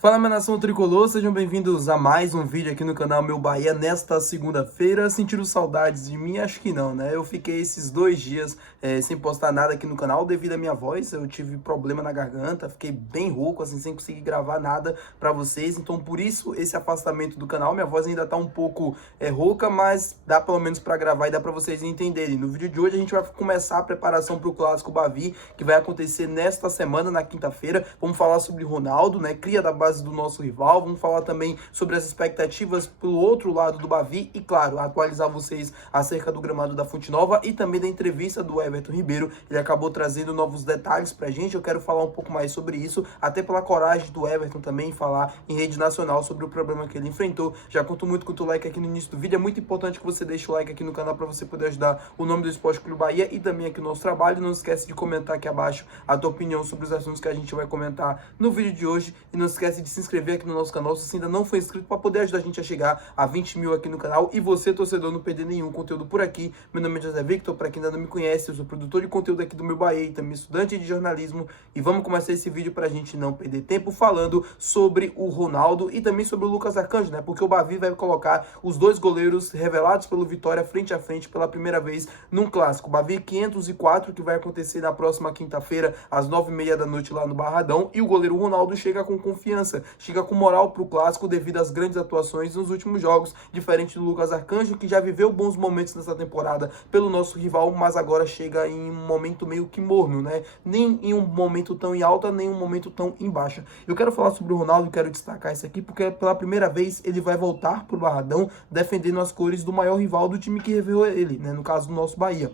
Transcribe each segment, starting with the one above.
Fala, minha nação tricolor, sejam bem-vindos a mais um vídeo aqui no canal Meu Bahia nesta segunda-feira. Sentiram saudades de mim? Acho que não, né? Eu fiquei esses 2 dias sem postar nada aqui no canal devido à minha voz. Eu tive problema na garganta, fiquei bem rouco, assim, sem conseguir gravar nada pra vocês. Então, por isso, esse afastamento do canal. Minha voz ainda tá um pouco rouca, mas dá pelo menos pra gravar e dá pra vocês entenderem. No vídeo de hoje, a gente vai começar a preparação pro Clássico Bavi, que vai acontecer nesta semana, na quinta-feira. Vamos falar sobre Ronaldo, né? Cria da base do nosso rival, vamos falar também sobre as expectativas pelo outro lado do Bavi e, claro, atualizar vocês acerca do gramado da Fonte Nova e também da entrevista do Everton Ribeiro. Ele acabou trazendo novos detalhes pra gente, eu quero falar um pouco mais sobre isso, até pela coragem do Everton também falar em rede nacional sobre o problema que ele enfrentou. Já conto muito com o like aqui no início do vídeo, é muito importante que você deixe o like aqui no canal para você poder ajudar o nome do Esporte Clube Bahia e também aqui o nosso trabalho. Não esquece de comentar aqui abaixo a tua opinião sobre os assuntos que a gente vai comentar no vídeo de hoje e não esquece de se inscrever aqui no nosso canal se você ainda não foi inscrito, para poder ajudar a gente a chegar a 20 mil aqui no canal e você, torcedor, não perder nenhum conteúdo por aqui. Meu nome é José Victor, para quem ainda não me conhece, eu sou produtor de conteúdo aqui do Meu Bahia e também estudante de jornalismo, e vamos começar esse vídeo para a gente não perder tempo falando sobre o Ronaldo e também sobre o Lucas Arcanjo, né? Porque o Bavi vai colocar os dois goleiros revelados pelo Vitória frente a frente pela primeira vez num clássico. O Bavi 504, que vai acontecer na próxima quinta-feira às 9h30 da noite lá no Barradão, e o goleiro Ronaldo chega com confiança, chega com moral pro clássico devido às grandes atuações nos últimos jogos, diferente do Lucas Arcanjo, que já viveu bons momentos nessa temporada pelo nosso rival, mas agora chega em um momento meio que morno, né? Nem em um momento tão em alta, nem em um momento tão em baixa. Eu quero falar sobre o Ronaldo, quero destacar isso aqui, porque pela primeira vez ele vai voltar pro Barradão defendendo as cores do maior rival do time que revelou ele, né? No caso do nosso Bahia.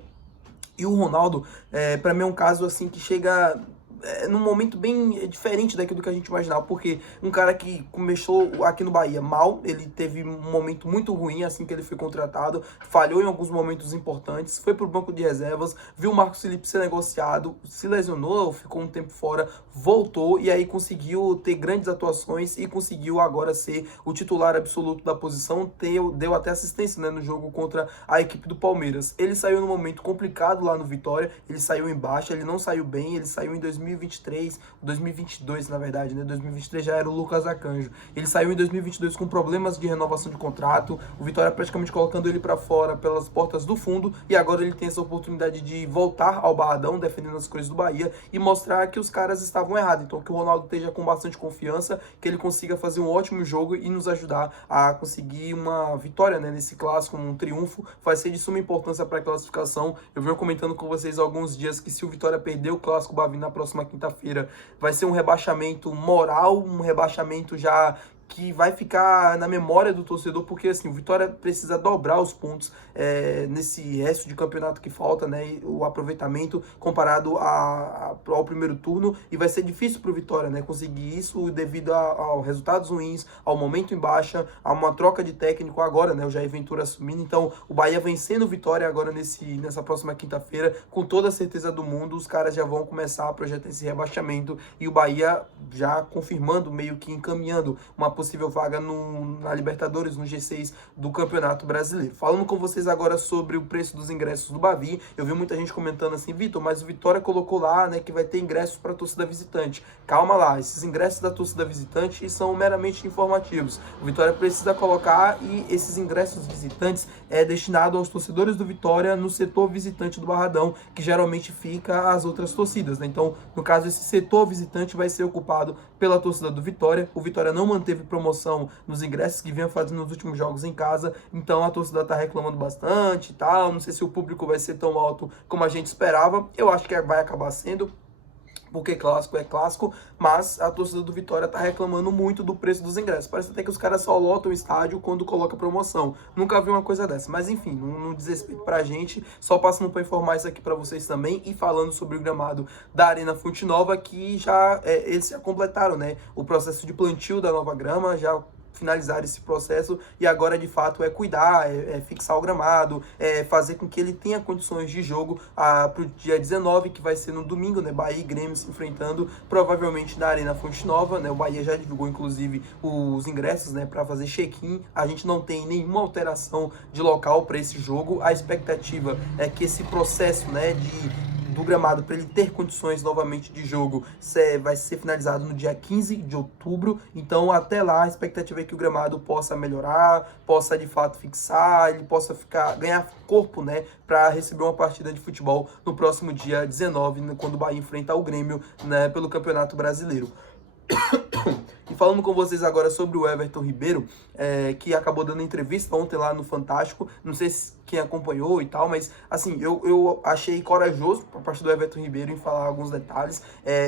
E o Ronaldo, para mim, é um caso assim que chega num momento bem diferente daquilo que a gente imaginava, porque um cara que começou aqui no Bahia mal, ele teve um momento muito ruim assim que ele foi contratado, falhou em alguns momentos importantes, foi pro banco de reservas, viu o Marcos Felipe ser negociado, se lesionou, ficou um tempo fora, voltou e aí conseguiu ter grandes atuações e conseguiu agora ser o titular absoluto da posição, deu até assistência, né, no jogo contra a equipe do Palmeiras. Ele saiu num momento complicado lá no Vitória, ele saiu em baixa, ele não saiu bem, ele saiu em 2022, na verdade, né? 2023 já era o Lucas Arcanjo. Ele saiu em 2022 com problemas de renovação de contrato, o Vitória praticamente colocando ele para fora pelas portas do fundo, e agora ele tem essa oportunidade de voltar ao Barradão, defendendo as cores do Bahia, e mostrar que os caras estavam errados. Então que o Ronaldo esteja com bastante confiança, que ele consiga fazer um ótimo jogo e nos ajudar a conseguir uma vitória, né, nesse clássico, um triunfo, vai ser de suma importância para a classificação. Eu venho comentando com vocês há alguns dias que se o Vitória perder o Clássico Bavi na próxima quinta-feira, vai ser um rebaixamento moral, um rebaixamento já que vai ficar na memória do torcedor, porque assim, o Vitória precisa dobrar os pontos nesse resto de campeonato que falta, né, o aproveitamento comparado ao primeiro turno, e vai ser difícil para o Vitória, né, conseguir isso devido a resultados ruins, ao momento em baixa, a uma troca de técnico agora, né, o Jair Ventura assumindo. Então o Bahia vencendo o Vitória agora nessa próxima quinta-feira, com toda a certeza do mundo, os caras já vão começar a projetar esse rebaixamento, e o Bahia já confirmando, meio que encaminhando uma possível vaga na Libertadores, no G6 do Campeonato Brasileiro. Falando com vocês agora sobre o preço dos ingressos do Bavi, eu vi muita gente comentando assim: Vitor, mas o Vitória colocou lá, né, que vai ter ingressos para a torcida visitante. Calma lá, esses ingressos da torcida visitante são meramente informativos. O Vitória precisa colocar, e esses ingressos visitantes é destinado aos torcedores do Vitória no setor visitante do Barradão, que geralmente fica as outras torcidas, né? Então, no caso, esse setor visitante vai ser ocupado pela torcida do Vitória. O Vitória não manteve promoção nos ingressos que vinha fazendo nos últimos jogos em casa, então a torcida tá reclamando bastante e tal. Não sei se o público vai ser tão alto como a gente esperava. Eu acho que vai acabar sendo, porque clássico é clássico, mas a torcida do Vitória tá reclamando muito do preço dos ingressos. Parece até que os caras só lotam o estádio quando coloca promoção. Nunca vi uma coisa dessa, mas enfim, não diz respeito pra gente, só passando pra informar isso aqui pra vocês também, e falando sobre o gramado da Arena Fonte Nova, que já eles já completaram, né, o processo de plantio da nova grama, já finalizar esse processo, e agora de fato é cuidar, fixar o gramado, fazer com que ele tenha condições de jogo para o dia 19, que vai ser no domingo, né, Bahia e Grêmio se enfrentando, provavelmente na Arena Fonte Nova, né? O Bahia já divulgou inclusive os ingressos, né, para fazer check-in. A gente não tem nenhuma alteração de local para esse jogo. A expectativa é que esse processo, né, do gramado para ele ter condições novamente de jogo vai ser finalizado no dia 15 de outubro, então até lá a expectativa é que o gramado possa melhorar, possa de fato fixar, ele possa ganhar corpo, né, para receber uma partida de futebol no próximo dia 19, quando o Bahia enfrenta o Grêmio, né, pelo Campeonato Brasileiro. E falando com vocês agora sobre o Everton Ribeiro, que acabou dando entrevista ontem lá no Fantástico, não sei se quem acompanhou e tal, mas assim, eu achei corajoso por parte do Everton Ribeiro em falar alguns detalhes,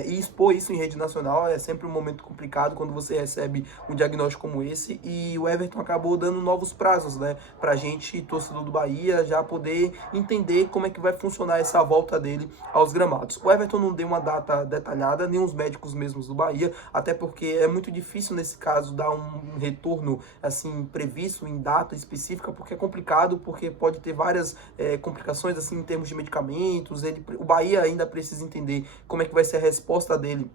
e expor isso em rede nacional. É sempre um momento complicado quando você recebe um diagnóstico como esse, e o Everton acabou dando novos prazos, né, pra gente, torcedor do Bahia, já poder entender como é que vai funcionar essa volta dele aos gramados. O Everton não deu uma data detalhada, nem os médicos mesmos do Bahia, até porque é muito difícil nesse caso dar um retorno assim previsto em data específica, porque é complicado, porque pode ter várias complicações assim em termos de medicamentos. O Bahia ainda precisa entender como é que vai ser a resposta dele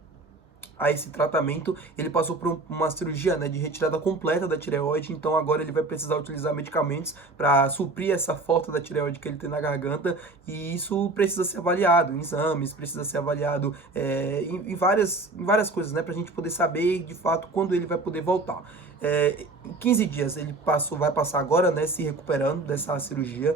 a esse tratamento. Ele passou por uma cirurgia, né, de retirada completa da tireoide, então agora ele vai precisar utilizar medicamentos para suprir essa falta da tireoide que ele tem na garganta, e isso precisa ser avaliado em exames, precisa ser avaliado em várias coisas, né, para a gente poder saber de fato quando ele vai poder voltar. Em 15 dias ele vai passar agora, né, se recuperando dessa cirurgia,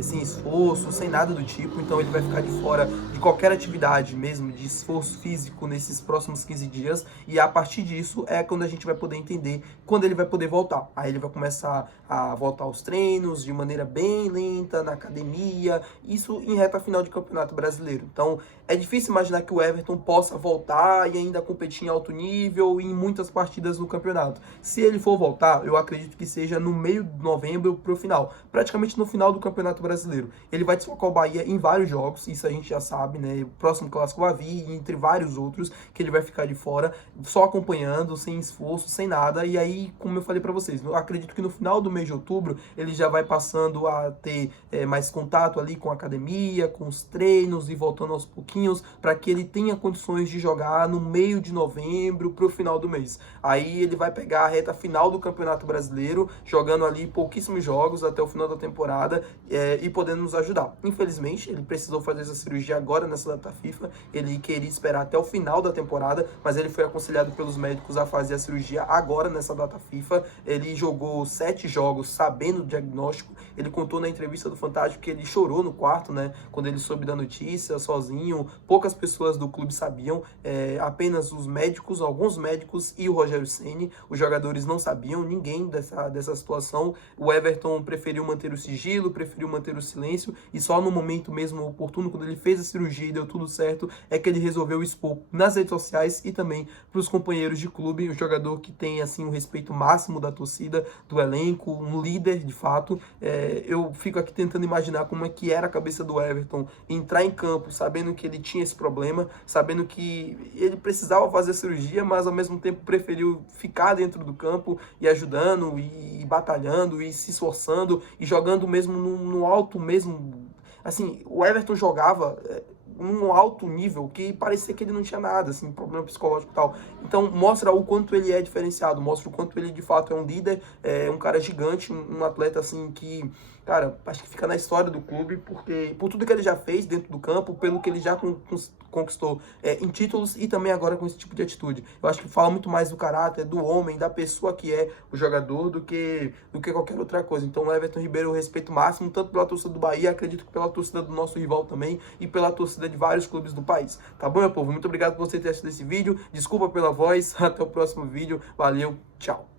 sem esforço, sem nada do tipo, então ele vai ficar de fora de qualquer atividade mesmo, de esforço físico nesses próximos 15 dias, e a partir disso é quando a gente vai poder entender quando ele vai poder voltar. Aí ele vai começar a voltar aos treinos de maneira bem lenta, na academia, isso em reta final de Campeonato Brasileiro. Então é difícil imaginar que o Everton possa voltar e ainda competir em alto nível em muitas partidas no campeonato. Se ele for voltar, eu acredito que seja no meio de novembro pro final, praticamente no final do Campeonato Brasileiro. Ele vai desfocar o Bahia em vários jogos, isso a gente já sabe, né? O próximo clássico vai vir, entre vários outros, que ele vai ficar de fora, só acompanhando, sem esforço, sem nada. E aí, como eu falei para vocês, eu acredito que no final do mês de outubro, ele já vai passando a ter mais contato ali com a academia, com os treinos, e voltando aos pouquinhos, para que ele tenha condições de jogar no meio de novembro pro final do mês. Aí ele vai pegar a reta final do Campeonato Brasileiro, jogando ali pouquíssimos jogos até o final da temporada, e podendo nos ajudar. Infelizmente, ele precisou fazer essa cirurgia agora nessa data FIFA, ele queria esperar até o final da temporada, mas ele foi aconselhado pelos médicos a fazer a cirurgia agora nessa data FIFA. Ele jogou 7 jogos sabendo do diagnóstico. Ele contou na entrevista do Fantástico que ele chorou no quarto, né, quando ele soube da notícia, sozinho. Poucas pessoas do clube sabiam, apenas os médicos, alguns médicos e o Rogério Ceni. Os jogadores não sabiam, ninguém dessa situação. O Everton preferiu manter o sigilo, preferiu manter o silêncio, e só no momento mesmo oportuno, quando ele fez a cirurgia e deu tudo certo, é que ele resolveu expor nas redes sociais e também para os companheiros de clube. O jogador que tem assim o respeito máximo da torcida, do elenco, um líder de fato. Eu fico aqui tentando imaginar como é que era a cabeça do Everton entrar em campo sabendo que ele tinha esse problema, sabendo que ele precisava fazer a cirurgia, mas ao mesmo tempo preferiu ficar dentro do campo e ajudando e batalhando e se esforçando e jogando mesmo no alto mesmo. Assim, o Everton jogava num alto nível que parecia que ele não tinha nada, assim, problema psicológico e tal. Então mostra o quanto ele é diferenciado, mostra o quanto ele de fato é um líder, um cara gigante, um atleta assim que, cara, acho que fica na história do clube, porque por tudo que ele já fez dentro do campo, pelo que ele já conquistou em títulos, e também agora com esse tipo de atitude. Eu acho que fala muito mais do caráter, do homem, da pessoa que é o jogador, do que qualquer outra coisa. Então o Everton Ribeiro, eu respeito máximo, tanto pela torcida do Bahia, acredito que pela torcida do nosso rival também, e pela torcida de vários clubes do país. Tá bom, meu povo? Muito obrigado por você ter assistido esse vídeo. Desculpa pela voz. Até o próximo vídeo. Valeu. Tchau.